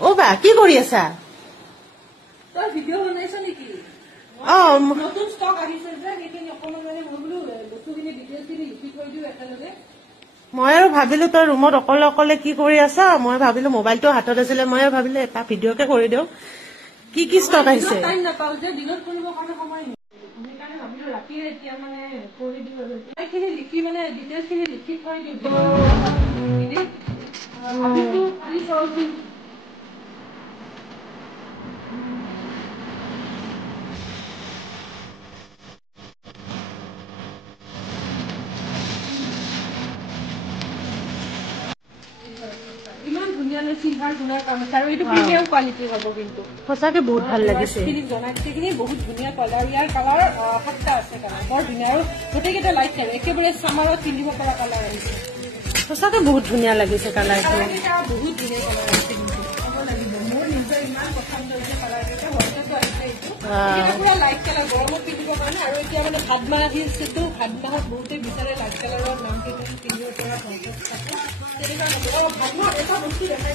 ও বা কি কৰি আছা তই ভিডিও বনাইছ নেকি নতুন ষ্টক আহিছে যে সেইখিনি অকমান মানে মই বোলো বস্তুখিনি ডিটেইলছখিনি লিখি থৈ দিওঁ একেলগে মই আৰু ভাবিলো তই ৰুমত অকলে অকলে কি কৰি আছা মই ভাবিলো মোবাইলটো হাতত আছিলে মই ভাবিলো এটা ভিডিঅকে কৰি দিওঁ কি কি ষ্টক আহিছে টাইম নাপাওঁ যে দিনত কৰিবৰ কাৰণে সময় সেইকাৰণে ভাবিলো ৰাতিয়ে এতিয়া মানে কৰি দিওঁ আৰু এইখিনি লিখি মানে ডিটেইলছখিনি লিখি থৈ দিওঁ ইমান ধুনীয়া চিলভাৰ গুণাৰ কাম আছে আৰু এইটো প্ৰিমিয়াম কোৱালিটিৰ হ'ব কিন্তু সঁচাকে বহুত ভাল লাগিছে জনাইখিনি বহুত ধুনীয়া কালাৰ ইয়াৰ কালাৰ 7টা আছে কালাৰ বৰ ধুনীয়া আৰু গোটেইকেইটা লাইট কালাৰ একেবাৰে চামাৰত পিন্ধিব পৰা কালাৰ আহিছে সঁচাকে বহুত ধুনীয়া লাগিছে কালাৰটো বহুত ধুনীয়া কালাৰ আহিছে কিন্তু চাব লাগিব মোৰ নিজৰ ইমান পচন্দ হৈছে কালাৰকেইটা হোৱাটছএপটো আহিছে এইটো পুৰা লাইট কালাৰ গৰমত পিন্ধিবৰ কাৰণে আৰু এতিয়া মানে ভাদ মাহ আহিছেতো ভাদ মাহত বহুতেই বিচাৰে লাইট কালাৰৰ নামটো পিন্ধিব পৰা ভাদ মাহত এটা বস্তু দেখাই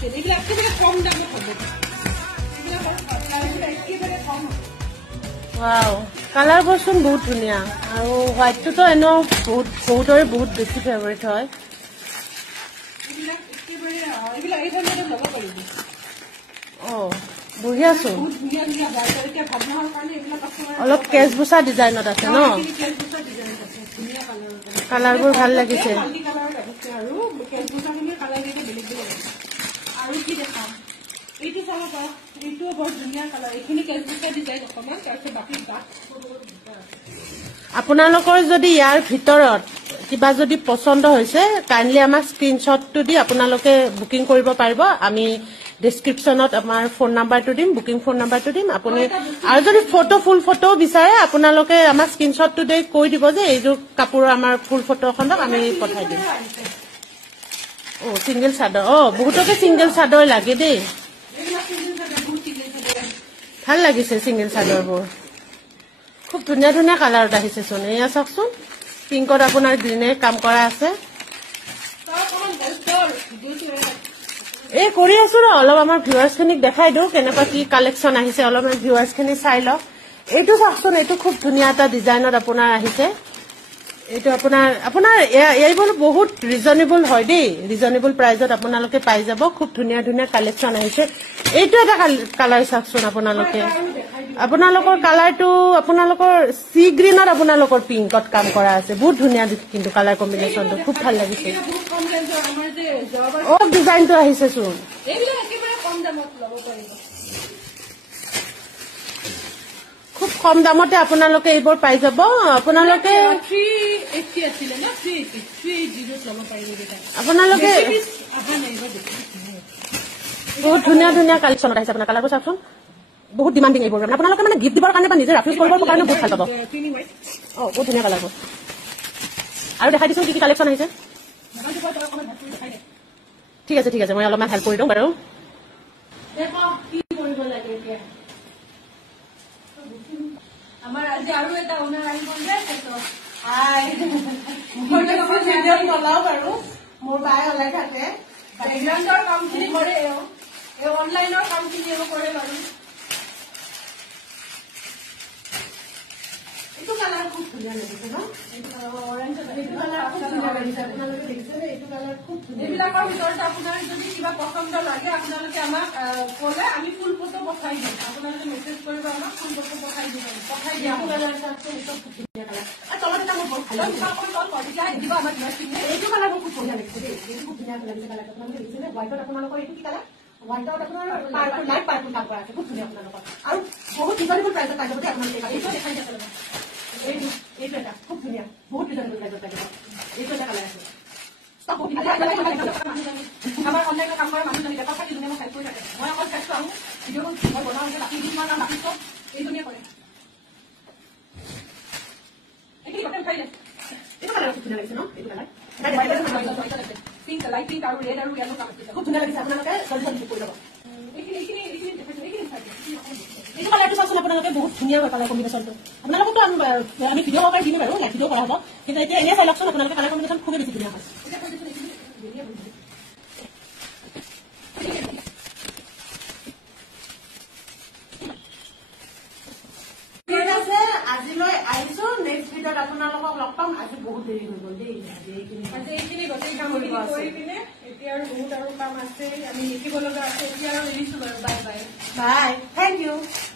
এইবিলাক একেবাৰে কম দামত হ'ব একেবাৰে কম কালাৰবোৰ চোন বহুত ধুনীয়া আৰু হোৱাইটটোতো এনেও বহুতৰে বহুত বেছি ফেভৰেট হয় বঢ়িয়া চোন অলপ কেচবোচা ডিজাইনত আছে ন কালাৰবোৰ ভাল লাগিছে আৰু কি দেখাম এইটো চাব পাৰা এইটোও বৰ ধুনীয়া কালাৰ এইখিনি কেচবোচা ডিজাইন অকণমান তাৰপিছত বাকী আপোনালোকৰ যদি ইয়াৰ ভিতৰত কিবা যদি পচন্দ হৈছে কাইণ্ডলি আমাক স্ক্ৰীনশ্বটটো দি আপোনালোকে বুকিং কৰিব পাৰিব আমি ডেছক্ৰিপশ্যনত আমাৰ ফোন নাম্বাৰটো দিম বুকিং ফোন নাম্বাৰটো দিম আপুনি আৰু যদি ফুল ফটো বিচাৰে আপোনালোকে আমাক স্ক্ৰীনশ্বটটো দি কৈ দিব যে এইযোৰ কাপোৰৰ আমাৰ ফুল ফটো এখনক আমি পঠাই দিম চিংগল চাদৰ বহুতকে চিংগল চাদৰ লাগে দেই ভাল লাগিছে চিংগল চাদৰবোৰ খুব ধুনীয়া ধুনীয়া কালাৰত আহিছে চোন এয়া চাওকচোন পিংকত আপোনাৰ গ্ৰীনে কাম কৰা আছে এই কৰি আছো ন অলপ আমাৰ ভিউৱাৰ্ছখিনিক দেখাই দিওঁ কেনেকুৱা কি কালেকশ্যন আহিছে অলপ ভিউৱাৰ্ছখিনি চাই লওক এইটো চাওকচোন এইটো খুব ধুনীয়া এটা ডিজাইনত আপোনাৰ আহিছে এইটো আপোনাৰ এইবোৰ বহুত ৰিজনেবল হয় দেই ৰিজনেবল প্ৰাইজত আপোনালোকে পাই যাব খুব ধুনীয়া ধুনীয়া কালেকশ্যন আহিছে এইটো এটা কালাৰ চাওকচোন আপোনালোকৰ কালাৰটো আপোনালোকৰ সি গ্ৰীণত আপোনালোকৰ পিংকত কাম কৰা আছে বহুত ধুনীয়া কিন্তু কালাৰ কম্বিনেশ্যনটো খুব ভাল লাগিছে ডিজাইনটো আহিছে চোন খুব কম দামতে আপোনালোকে এইবোৰ পাই যাব আপোনালোকে বহুত ধুনীয়া ধুনীয়া কালেকশ্যনত আহিছে আপোনাৰ কালাৰবোৰ চাওকচোন বহুত ডিমাণ্ডিং এইবোৰ আপোনালোকে মানে গিফ্ট দিবৰ কাৰণে বা নিজে ৰাফিউজ কৰিবৰ কাৰণে বহুত ভাল পাব বহুত ধুনীয়া কালাৰবোৰ আৰু দেখাই দিছোঁ কি কি কালেকশ্যন আহিছে ঠিক আছে মই অলপমান হেল্প কৰি দিওঁ বাৰু আমাৰ আজি আৰু এটা অনাৰ আহিব বাৰু মোৰ বাই ওলাই থাকে কামখিনি কৰে অনলাইনৰ কামখিনি কৰে বাৰু এইটো কালাৰ খুব ধুনীয়া লাগিছে ন এইবিলাকৰ ভিতৰত আপোনাৰ যদি কিবা পচন্দ লাগে আপোনালোকে আমাক ক'লে আমি ফুল ফটো পঠাই দিম আপোনালোকে মেছেজ কৰিব আমাক ফুল ফটো পঠাই দিম এইটো কালাৰ খুব ধুনীয়া কালাৰ তলত এটা মোৰ বহুত ভাল দিব আমাক এইটো কালাৰ মোৰ খুব ধুনীয়া লাগিছে দেই এইটো খুব ধুনীয়া লাগিছে কালাৰ আপোনালোকে দেখিছে হোৱাইটত আপোনালোকৰ এইটো কি কালাৰ হোৱাইটত আপোনাৰ লাইট পাৰ্পল কাম কৰা আছে খুব ধুনীয়া আপোনালোকৰ আৰু বহুত ৰিজনেবল প্ৰাইজত পাই যাব দেই আপোনালোকে এইটো দেখাই দিছে এইটো এটা খুব ধুনীয়া বহুত ৰিজনেবল প্ৰাইজত পাই যাব এইটো এটা কালাৰ আছে আমাৰ অনলাইনত কাম কৰা মানুহজনী বেপাৰ পাতি ধুনীয়া মই হেল্প কৰি থাকে মই অকল চেষ্টা আহোঁ ভিডিঅ'খন মই বনাওঁ যে বাকী দিন মই বাকী চব এইজনীয়ে কৰে এইটো কালাৰ খুব ধুনীয়া লাগিছে ন এইটো কালাৰ পিংক লাইট পিংক আৰু ৰেড আৰু য়েলো কাম আছে খুব ধুনীয়া লাগিছে আপোনালোকে জলদি কৰি ল'ব এইটো কালাৰটো চাওকচোন আপোনালোকে বহুত ধুনীয়া হয় কালাৰ কম্বিনেশ্যনটো আপোনালোকতো আমি ভিডিঅ' কৰি দিম বাৰু ভিডিঅ' কৰা হ'ব কিন্তু এতিয়া এনেই চাই লওকচোন আপোনালোকে কালাৰ কম্বিনেশ্যন খুবেই বেছি ধুনীয়া হয় আজি বহুত দেৰি হৈ গ'ল দেই আজি এইখিনি গোটেই কামখিনি কৰি পিনে এতিয়া আৰু বহুত আৰু কাম আছে আমি লিখিব লগা আছে এতিয়া আৰু এৰিছো বাৰু bye bye bye thank U